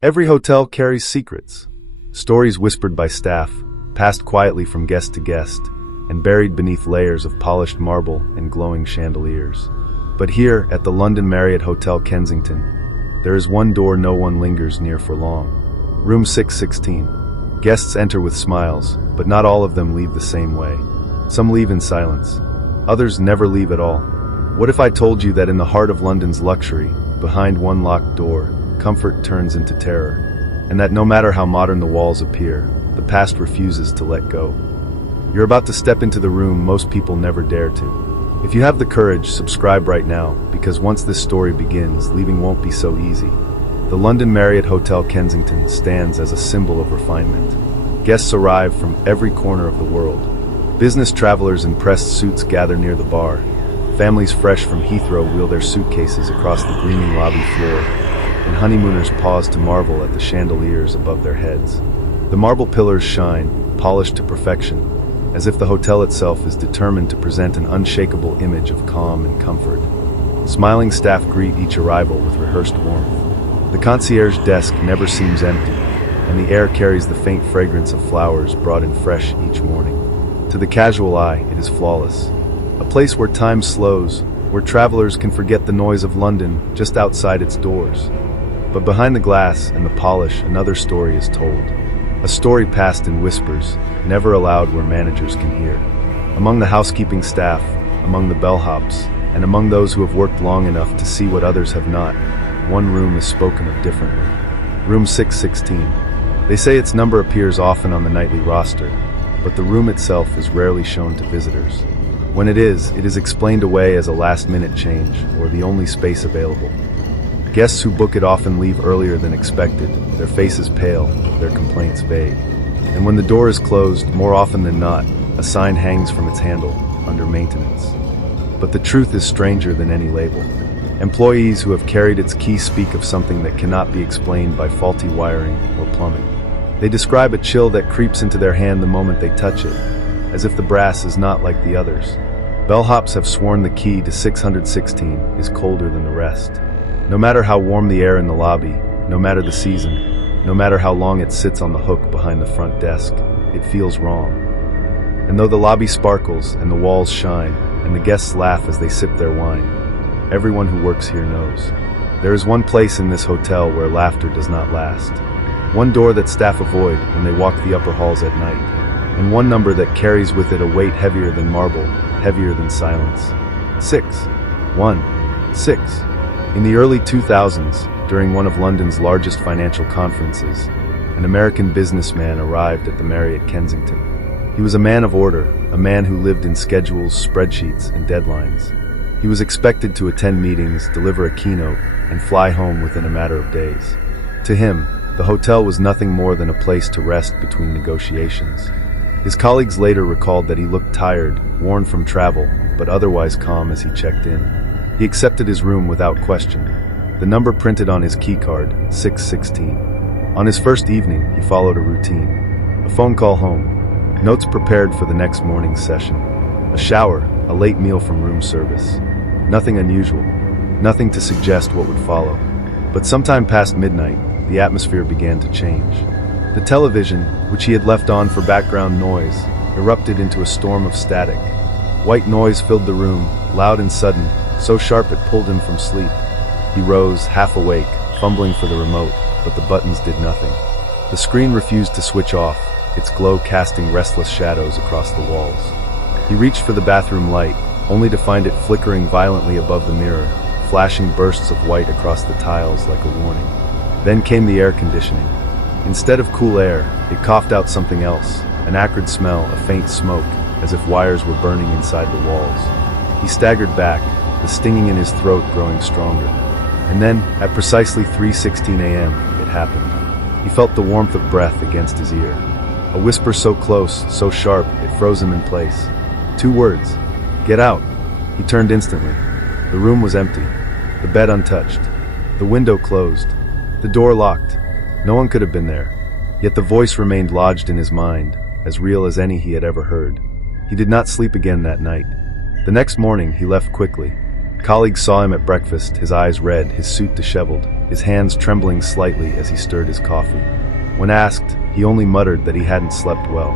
Every hotel carries secrets. Stories whispered by staff, passed quietly from guest to guest, and buried beneath layers of polished marble and glowing chandeliers. But here, at the London Marriott Hotel Kensington, there is one door no one lingers near for long. Room 616. Guests enter with smiles, but not all of them leave the same way. Some leave in silence. Others never leave at all. What if I told you that in the heart of London's luxury, behind one locked door, comfort turns into terror, and that no matter how modern the walls appear, the past refuses to let go? You're about to step into the room most people never dare to. If you have the courage, subscribe right now, because once this story begins, leaving won't be so easy. The London Marriott Hotel Kensington stands as a symbol of refinement. Guests arrive from every corner of the world. Business travelers in pressed suits gather near the bar. Families fresh from Heathrow wheel their suitcases across the gleaming lobby floor, and honeymooners pause to marvel at the chandeliers above their heads. The marble pillars shine, polished to perfection, as if the hotel itself is determined to present an unshakable image of calm and comfort. Smiling staff greet each arrival with rehearsed warmth. The concierge desk never seems empty, and the air carries the faint fragrance of flowers brought in fresh each morning. To the casual eye, it is flawless. A place where time slows, where travelers can forget the noise of London just outside its doors. But behind the glass and the polish, another story is told. A story passed in whispers, never allowed where managers can hear. Among the housekeeping staff, among the bellhops, and among those who have worked long enough to see what others have not, one room is spoken of differently. Room 616. They say its number appears often on the nightly roster, but the room itself is rarely shown to visitors. When it is explained away as a last-minute change, or the only space available. Guests who book it often leave earlier than expected, their faces pale, their complaints vague. And when the door is closed, more often than not, a sign hangs from its handle, under maintenance. But the truth is stranger than any label. Employees who have carried its key speak of something that cannot be explained by faulty wiring or plumbing. They describe a chill that creeps into their hand the moment they touch it, as if the brass is not like the others. Bellhops have sworn the key to 616 is colder than the rest. No matter how warm the air in the lobby, no matter the season, no matter how long it sits on the hook behind the front desk, it feels wrong. And though the lobby sparkles and the walls shine, and the guests laugh as they sip their wine, everyone who works here knows. There is one place in this hotel where laughter does not last. One door that staff avoid when they walk the upper halls at night, and one number that carries with it a weight heavier than marble, heavier than silence. 616. In the early 2000s, during one of London's largest financial conferences, an American businessman arrived at the Marriott Kensington. He was a man of order, a man who lived in schedules, spreadsheets, and deadlines. He was expected to attend meetings, deliver a keynote, and fly home within a matter of days. To him, the hotel was nothing more than a place to rest between negotiations. His colleagues later recalled that he looked tired, worn from travel, but otherwise calm as he checked in. He accepted his room without question. The number printed on his keycard, 616. On his first evening, he followed a routine. A phone call home. Notes prepared for the next morning's session. A shower, a late meal from room service. Nothing unusual. Nothing to suggest what would follow. But sometime past midnight, the atmosphere began to change. The television, which he had left on for background noise, erupted into a storm of static. White noise filled the room, loud and sudden, so sharp it pulled him from sleep. He rose, half awake, fumbling for the remote, but the buttons did nothing. The screen refused to switch off, its glow casting restless shadows across the walls. He reached for the bathroom light, only to find it flickering violently above the mirror, flashing bursts of white across the tiles like a warning. Then came the air conditioning. Instead of cool air, it coughed out something else, an acrid smell, a faint smoke, as if wires were burning inside the walls. He staggered back, the stinging in his throat growing stronger. And then, at precisely 3:16 a.m., it happened. He felt the warmth of breath against his ear. A whisper so close, so sharp, it froze him in place. 2 words. Get out. He turned instantly. The room was empty. The bed untouched. The window closed. The door locked. No one could have been there. Yet the voice remained lodged in his mind, as real as any he had ever heard. He did not sleep again that night. The next morning, he left quickly. Colleagues saw him at breakfast, his eyes red, his suit disheveled. his hands trembling slightly as he stirred his coffee. When asked, he only muttered that he hadn't slept well.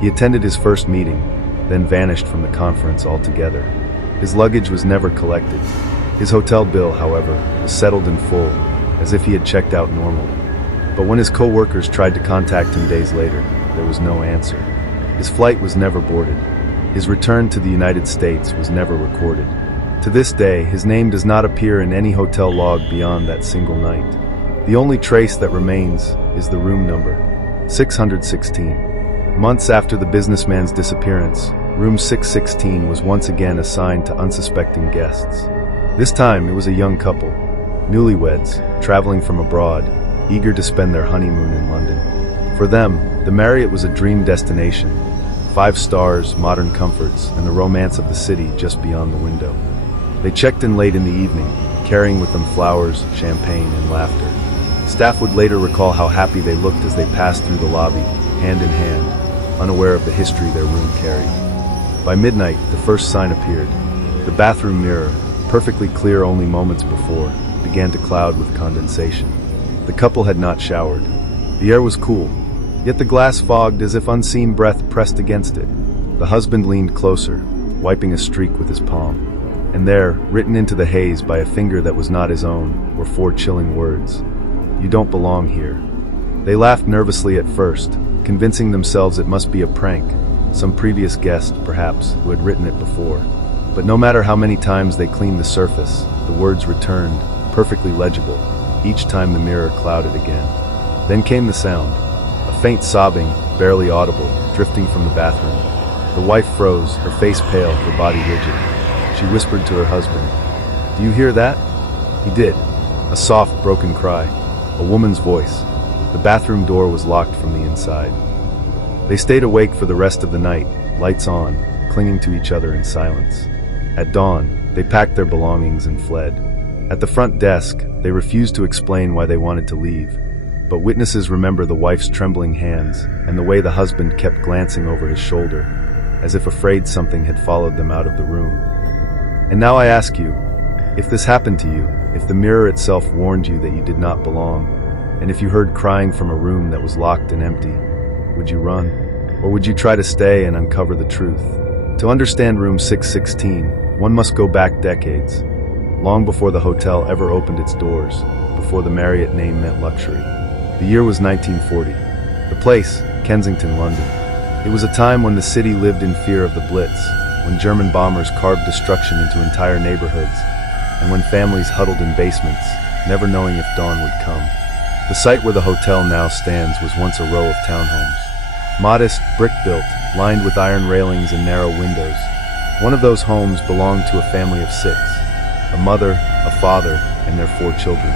He attended his first meeting, then vanished from the conference altogether. His luggage was never collected. His hotel bill, however, was settled in full, as if he had checked out normally. But when his co-workers tried to contact him days later, there was no answer. His flight was never boarded. His return to the United States was never recorded. To this day, his name does not appear in any hotel log beyond that single night. The only trace that remains is the room number, 616. Months after the businessman's disappearance, room 616 was once again assigned to unsuspecting guests. This time, it was a young couple, newlyweds, traveling from abroad, eager to spend their honeymoon in London. For them, the Marriott was a dream destination, 5 stars, modern comforts, and the romance of the city just beyond the window. They checked in late in the evening, carrying with them flowers, champagne, and laughter. Staff would later recall how happy they looked as they passed through the lobby, hand in hand, unaware of the history their room carried. By midnight, the first sign appeared. The bathroom mirror, perfectly clear only moments before, began to cloud with condensation. The couple had not showered. The air was cool, yet the glass fogged as if unseen breath pressed against it. The husband leaned closer, wiping a streak with his palm. And there, written into the haze by a finger that was not his own, were 4 chilling words. "You don't belong here." They laughed nervously at first, convincing themselves it must be a prank, some previous guest, perhaps, who had written it before. But no matter how many times they cleaned the surface, the words returned, perfectly legible, each time the mirror clouded again. Then came the sound, a faint sobbing, barely audible, drifting from the bathroom. The wife froze, her face pale, her body rigid. She whispered to her husband, "Do you hear that?" He did. A soft, broken cry. A woman's voice. The bathroom door was locked from the inside. They stayed awake for the rest of the night, lights on, clinging to each other in silence. At dawn, they packed their belongings and fled. At the front desk, they refused to explain why they wanted to leave. But witnesses remember the wife's trembling hands and the way the husband kept glancing over his shoulder, as if afraid something had followed them out of the room. And now I ask you, if this happened to you, if the mirror itself warned you that you did not belong, and if you heard crying from a room that was locked and empty, would you run? Or would you try to stay and uncover the truth? To understand room 616, one must go back decades, long before the hotel ever opened its doors, before the Marriott name meant luxury. The year was 1940. The place, Kensington, London. It was a time when the city lived in fear of the Blitz, when German bombers carved destruction into entire neighborhoods, and when families huddled in basements, never knowing if dawn would come. The site where the hotel now stands was once a row of townhomes. Modest, brick-built, lined with iron railings and narrow windows. One of those homes belonged to a family of 6, a mother, a father, and their 4 children.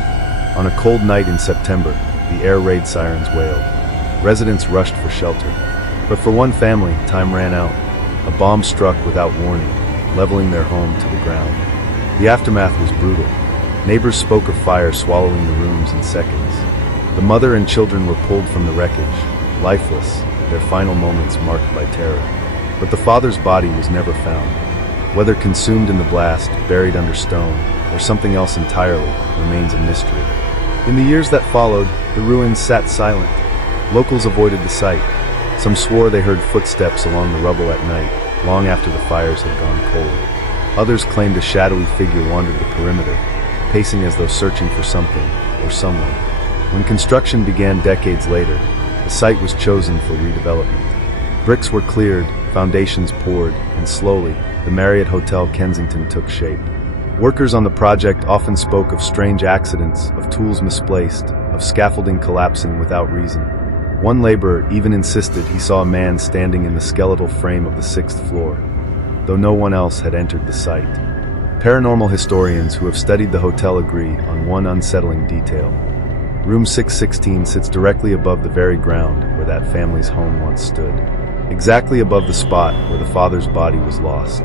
On a cold night in September, the air raid sirens wailed. Residents rushed for shelter. But for one family, time ran out. A bomb struck without warning, leveling their home to the ground. The aftermath was brutal. Neighbors spoke of fire swallowing the rooms in seconds. The mother and children were pulled from the wreckage, lifeless, their final moments marked by terror. But the father's body was never found. Whether consumed in the blast, buried under stone, or something else entirely, remains a mystery. In the years that followed, the ruins sat silent. Locals avoided the site. Some swore they heard footsteps along the rubble at night, long after the fires had gone cold. Others claimed a shadowy figure wandered the perimeter, pacing as though searching for something or someone. When construction began decades later, the site was chosen for redevelopment. Bricks were cleared, foundations poured, and slowly, the Marriott Hotel Kensington took shape. Workers on the project often spoke of strange accidents, of tools misplaced, of scaffolding collapsing without reason. One laborer even insisted he saw a man standing in the skeletal frame of the 6th floor, though no one else had entered the site. Paranormal historians who have studied the hotel agree on one unsettling detail. Room 616 sits directly above the very ground where that family's home once stood, exactly above the spot where the father's body was lost,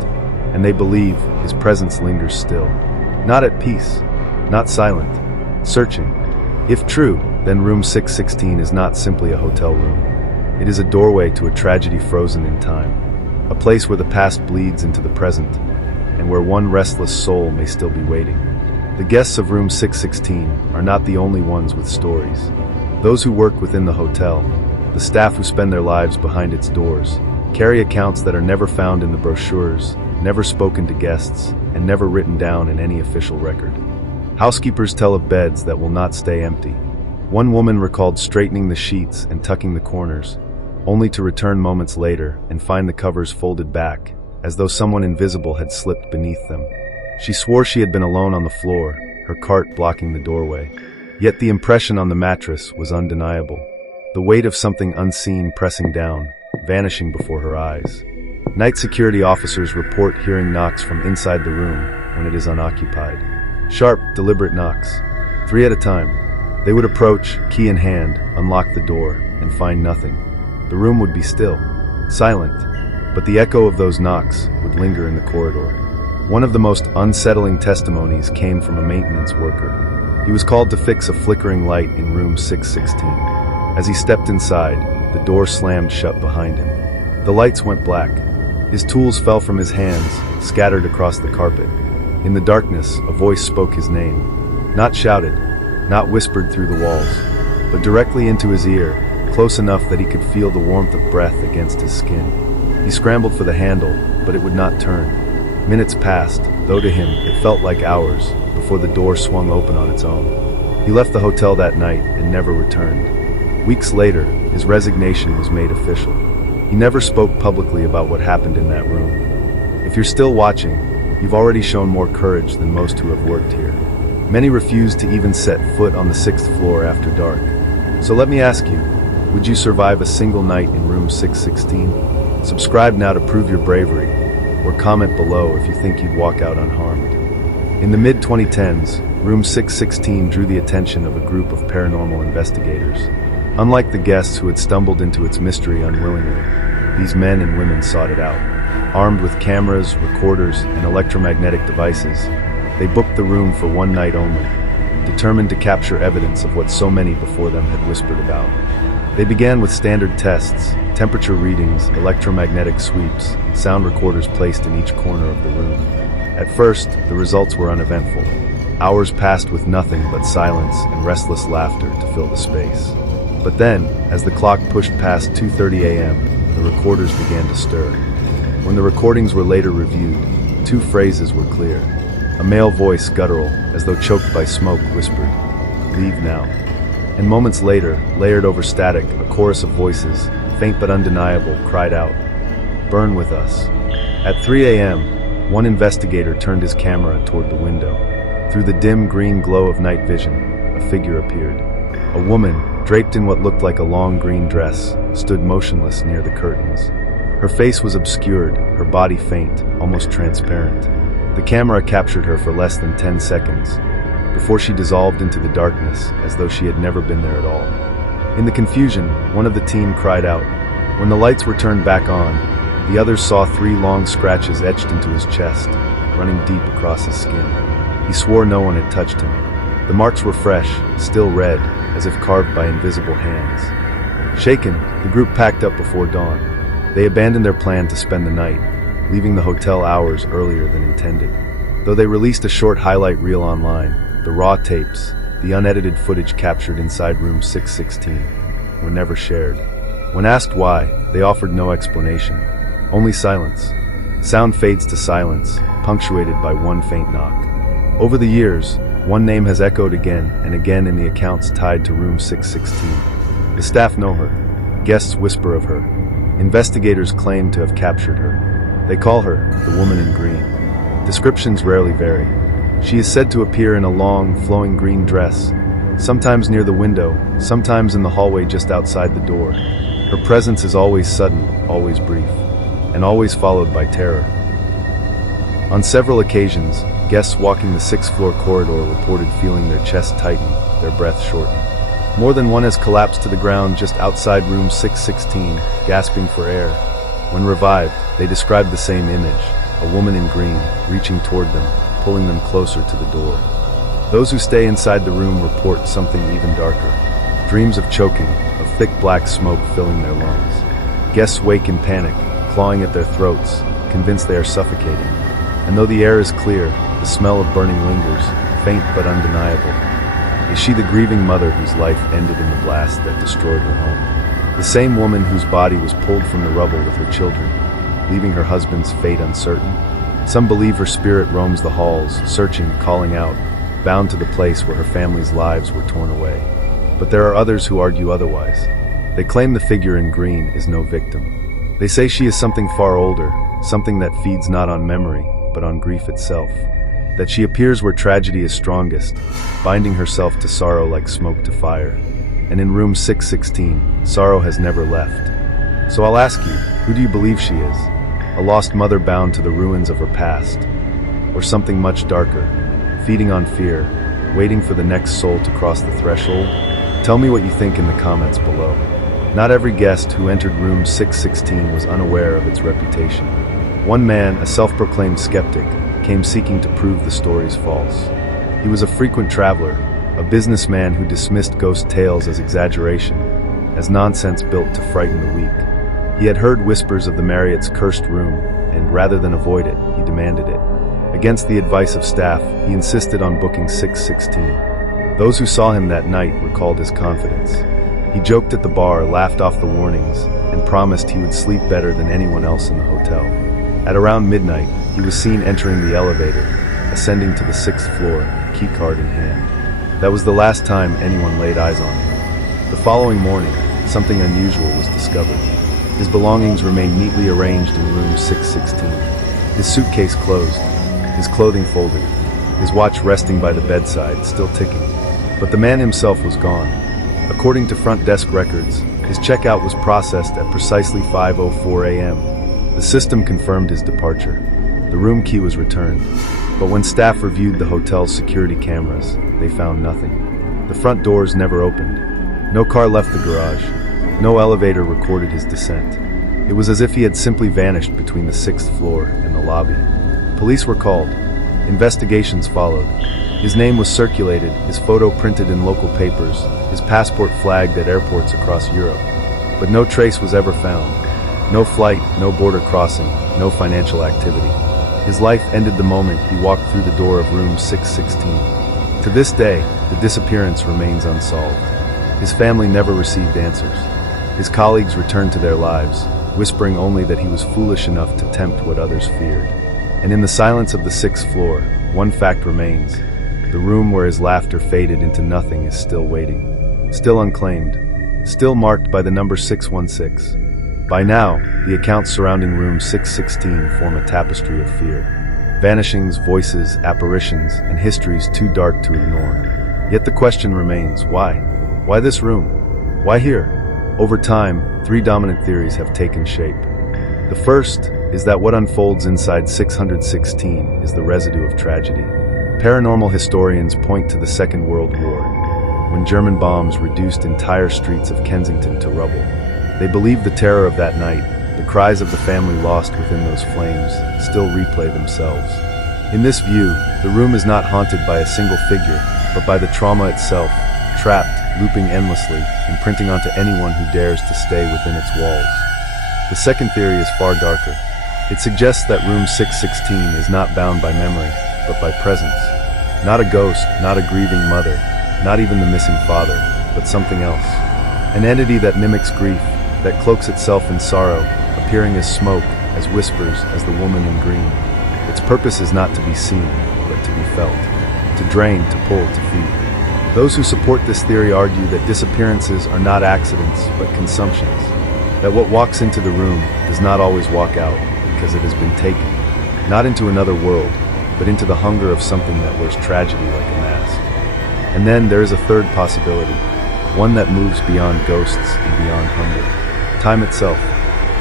and they believe his presence lingers still. Not at peace, not silent, searching. If true, then room 616 is not simply a hotel room. It is a doorway to a tragedy frozen in time, a place where the past bleeds into the present, and where one restless soul may still be waiting. The guests of room 616 are not the only ones with stories. Those who work within the hotel, the staff who spend their lives behind its doors, carry accounts that are never found in the brochures, never spoken to guests, and never written down in any official record. Housekeepers tell of beds that will not stay empty. One woman recalled straightening the sheets and tucking the corners, only to return moments later and find the covers folded back, as though someone invisible had slipped beneath them. She swore she had been alone on the floor, her cart blocking the doorway. Yet the impression on the mattress was undeniable. The weight of something unseen pressing down, vanishing before her eyes. Night security officers report hearing knocks from inside the room when it is unoccupied. Sharp, deliberate knocks, 3 at a time. They would approach, key in hand, unlock the door, and find nothing. The room would be still, silent, but the echo of those knocks would linger in the corridor. One of the most unsettling testimonies came from a maintenance worker. He was called to fix a flickering light in room 616. As he stepped inside, the door slammed shut behind him. The lights went black. His tools fell from his hands, scattered across the carpet. In the darkness, a voice spoke his name. Not shouted, not whispered through the walls, but directly into his ear, close enough that he could feel the warmth of breath against his skin. He scrambled for the handle, but it would not turn. Minutes passed, though to him it felt like hours, before the door swung open on its own. He left the hotel that night and never returned. Weeks later, his resignation was made official. He never spoke publicly about what happened in that room. If you're still watching, you've already shown more courage than most who have worked here. Many refused to even set foot on the 6th floor after dark. So let me ask you, would you survive a single night in room 616? Subscribe now to prove your bravery, or comment below if you think you'd walk out unharmed. In the mid-2010s, room 616 drew the attention of a group of paranormal investigators. Unlike the guests who had stumbled into its mystery unwillingly, these men and women sought it out. Armed with cameras, recorders, and electromagnetic devices, they booked the room for one night only, determined to capture evidence of what so many before them had whispered about. They began with standard tests, temperature readings, electromagnetic sweeps, sound recorders placed in each corner of the room. At first, the results were uneventful. Hours passed with nothing but silence and restless laughter to fill the space. But then, as the clock pushed past 2:30 a.m., the recorders began to stir. When the recordings were later reviewed, 2 phrases were clear. A male voice, guttural, as though choked by smoke, whispered, "Leave now." And moments later, layered over static, a chorus of voices, faint but undeniable, cried out, "Burn with us." At 3 a.m., one investigator turned his camera toward the window. Through the dim green glow of night vision, a figure appeared. A woman, draped in what looked like a long green dress, stood motionless near the curtains. Her face was obscured, her body faint, almost transparent. The camera captured her for less than 10 seconds, before she dissolved into the darkness as though she had never been there at all. In the confusion, one of the team cried out. When the lights were turned back on, the others saw 3 long scratches etched into his chest, running deep across his skin. He swore no one had touched him. The marks were fresh, still red, as if carved by invisible hands. Shaken, the group packed up before dawn. They abandoned their plan to spend the night, leaving the hotel hours earlier than intended. Though they released a short highlight reel online, the raw tapes, the unedited footage captured inside room 616, were never shared. When asked why, they offered no explanation, only silence. Sound fades to silence, punctuated by one faint knock. Over the years, one name has echoed again and again in the accounts tied to room 616. The staff know her. Guests whisper of her. Investigators claim to have captured her. They call her the woman in green. Descriptions rarely vary. She is said to appear in a long, flowing green dress, sometimes near the window, sometimes in the hallway just outside the door. Her presence is always sudden, always brief, and always followed by terror. On several occasions, guests walking the 6th floor corridor reported feeling their chest tighten, their breath shorten. More than one has collapsed to the ground just outside room 616, gasping for air. When revived, they described the same image, a woman in green, reaching toward them, pulling them closer to the door. Those who stay inside the room report something even darker. Dreams of choking, of thick black smoke filling their lungs. Guests wake in panic, clawing at their throats, convinced they are suffocating. And though the air is clear, the smell of burning lingers, faint but undeniable. Is she the grieving mother whose life ended in the blast that destroyed her home? The same woman whose body was pulled from the rubble with her children, leaving her husband's fate uncertain? Some believe her spirit roams the halls, searching, calling out, bound to the place where her family's lives were torn away. But there are others who argue otherwise. They claim the figure in green is no victim. They say she is something far older, something that feeds not on memory, but on grief itself. That she appears where tragedy is strongest, binding herself to sorrow like smoke to fire. And in room 616, sorrow has never left. So I'll ask you, who do you believe she is? A lost mother bound to the ruins of her past? Or something much darker, feeding on fear, waiting for the next soul to cross the threshold? Tell me what you think in the comments below. Not every guest who entered room 616 was unaware of its reputation. One man, a self-proclaimed skeptic, came seeking to prove the stories false. He was a frequent traveler, a businessman who dismissed ghost tales as exaggeration, as nonsense built to frighten the weak. He had heard whispers of the Marriott's cursed room, and rather than avoid it, he demanded it. Against the advice of staff, he insisted on booking 616. Those who saw him that night recalled his confidence. He joked at the bar, laughed off the warnings, and promised he would sleep better than anyone else in the hotel. At around midnight, he was seen entering the elevator, ascending to the 6th floor, keycard in hand. That was the last time anyone laid eyes on him. The following morning, something unusual was discovered. His belongings remained neatly arranged in room 616. His suitcase closed, his clothing folded, his watch resting by the bedside, still ticking. But the man himself was gone. According to front desk records, his checkout was processed at precisely 5:04 a.m. The system confirmed his departure. The room key was returned. But when staff reviewed the hotel's security cameras, they found nothing. The front doors never opened. No car left the garage. No elevator recorded his descent. It was as if he had simply vanished between the 6th floor and the lobby. Police were called. Investigations followed. His name was circulated, his photo printed in local papers, his passport flagged at airports across Europe. But no trace was ever found. No flight, no border crossing, no financial activity. His life ended the moment he walked through the door of room 616. To this day, the disappearance remains unsolved. His family never received answers. His colleagues returned to their lives, whispering only that he was foolish enough to tempt what others feared. And in the silence of the 6th floor, one fact remains. The room where his laughter faded into nothing is still waiting. Still unclaimed. Still marked by the number 616. By now, the accounts surrounding room 616 form a tapestry of fear. Vanishings, voices, apparitions, and histories too dark to ignore. Yet the question remains, why? Why this room? Why here? Over time, 3 dominant theories have taken shape. The first is that what unfolds inside 616 is the residue of tragedy. Paranormal historians point to the Second World War, when German bombs reduced entire streets of Kensington to rubble. They believe the terror of that night, the cries of the family lost within those flames, still replay themselves. In this view, the room is not haunted by a single figure, but by the trauma itself, trapped, looping endlessly, imprinting onto anyone who dares to stay within its walls. The second theory is far darker. It suggests that room 616 is not bound by memory, but by presence. Not a ghost, not a grieving mother, not even the missing father, but something else. An entity that mimics grief, that cloaks itself in sorrow, appearing as smoke, as whispers, as the woman in green. Its purpose is not to be seen, but to be felt. To drain, to pull, to feed. Those who support this theory argue that disappearances are not accidents, but consumptions. That what walks into the room does not always walk out, because it has been taken, not into another world, but into the hunger of something that wears tragedy like a mask. And then there is a third possibility, one that moves beyond ghosts and beyond hunger. Time itself.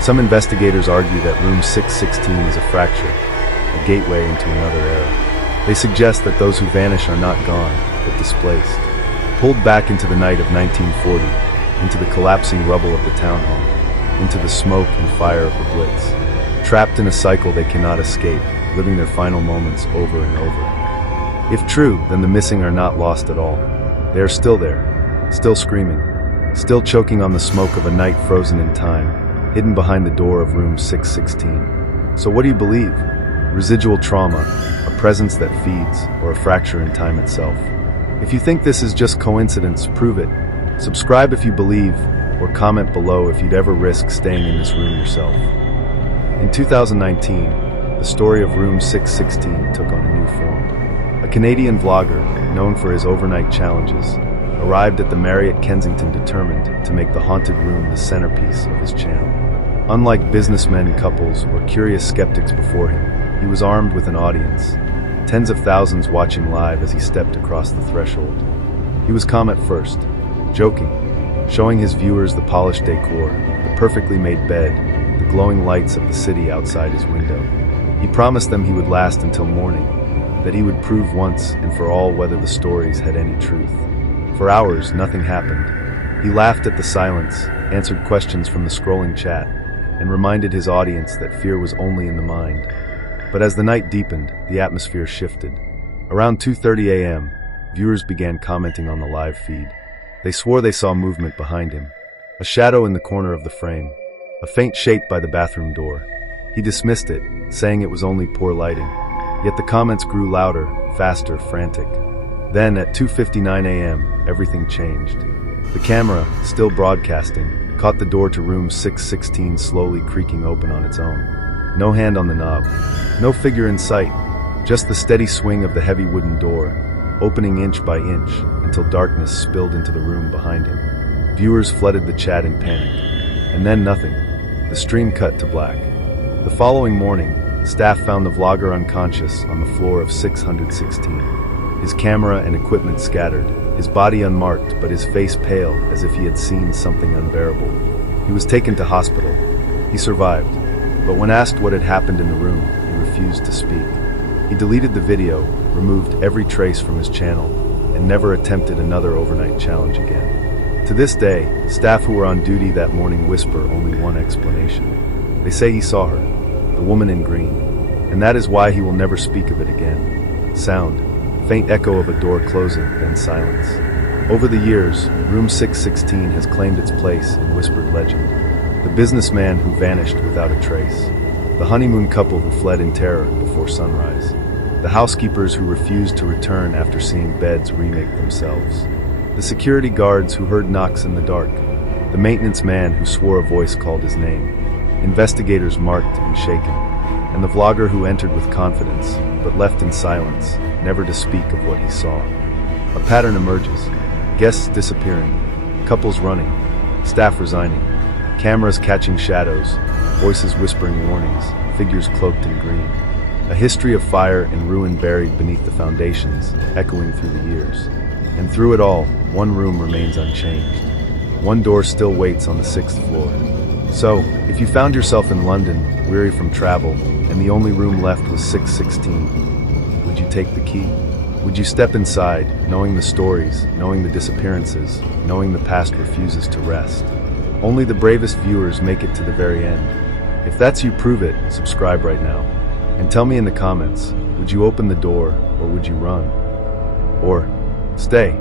Some investigators argue that room 616 is a fracture, a gateway into another era. They suggest that those who vanish are not gone, but displaced, pulled back into the night of 1940, into the collapsing rubble of the town hall, into the smoke and fire of the Blitz. Trapped in a cycle they cannot escape, living their final moments over and over. If true, then the missing are not lost at all. They are still there, still screaming, still choking on the smoke of a night frozen in time, hidden behind the door of room 616. So what do you believe? residual trauma, a presence that feeds, or a fracture in time itself. If you think this is just coincidence, prove it. Subscribe if you believe, or comment below if you'd ever risk staying in this room yourself. In 2019, the story of Room 616 took on a new form. A Canadian vlogger, known for his overnight challenges, arrived at the Marriott Kensington determined to make the haunted room the centerpiece of his channel. Unlike businessmen, couples, or curious skeptics before him, he was armed with an audience, tens of thousands watching live as he stepped across the threshold. He was calm at first, joking, showing his viewers the polished decor, the perfectly made bed, the glowing lights of the city outside his window. He promised them he would last until morning, that he would prove once and for all whether the stories had any truth. For hours, nothing happened. He laughed at the silence, answered questions from the scrolling chat, and reminded his audience that fear was only in the mind. But as the night deepened, the atmosphere shifted. Around 2:30 a.m., viewers began commenting on the live feed. They swore they saw movement behind him, a shadow in the corner of the frame, a faint shape by the bathroom door. He dismissed it, saying it was only poor lighting. Yet the comments grew louder, faster, frantic. Then, at 2:59 a.m., everything changed. The camera, still broadcasting, caught the door to room 616 slowly creaking open on its own. No hand on the knob, no figure in sight, just the steady swing of the heavy wooden door, opening inch by inch until darkness spilled into the room behind him. Viewers flooded the chat in panic. And then nothing. The stream cut to black. The following morning, staff found the vlogger unconscious on the floor of 616. His camera and equipment scattered, his body unmarked but his face pale as if he had seen something unbearable. He was taken to hospital. He survived, but when asked what had happened in the room, he refused to speak. He deleted the video, removed every trace from his channel, and never attempted another overnight challenge again. To this day, staff who were on duty that morning whisper only one explanation. They say he saw her, the woman in green, and that is why he will never speak of it again. Sound. Faint echo of a door closing, then silence. Over the years, room 616 has claimed its place in whispered legend. The businessman who vanished without a trace. The honeymoon couple who fled in terror before sunrise. The housekeepers who refused to return after seeing beds remake themselves. The security guards who heard knocks in the dark. The maintenance man who swore a voice called his name. Investigators marked and shaken. And the vlogger who entered with confidence, but left in silence, never to speak of what he saw. A pattern emerges. Guests disappearing, couples running, staff resigning, cameras catching shadows, voices whispering warnings, figures cloaked in green. A history of fire and ruin buried beneath the foundations, echoing through the years. And through it all, one room remains unchanged. One door still waits on the 6th floor. So, if you found yourself in London, weary from travel, and the only room left was 616, would you take the key? Would you step inside, knowing the stories, knowing the disappearances, knowing the past refuses to rest? Only the bravest viewers make it to the very end. If that's you, prove it. Subscribe right now. And tell me in the comments, would you open the door, or would you run? Or stay?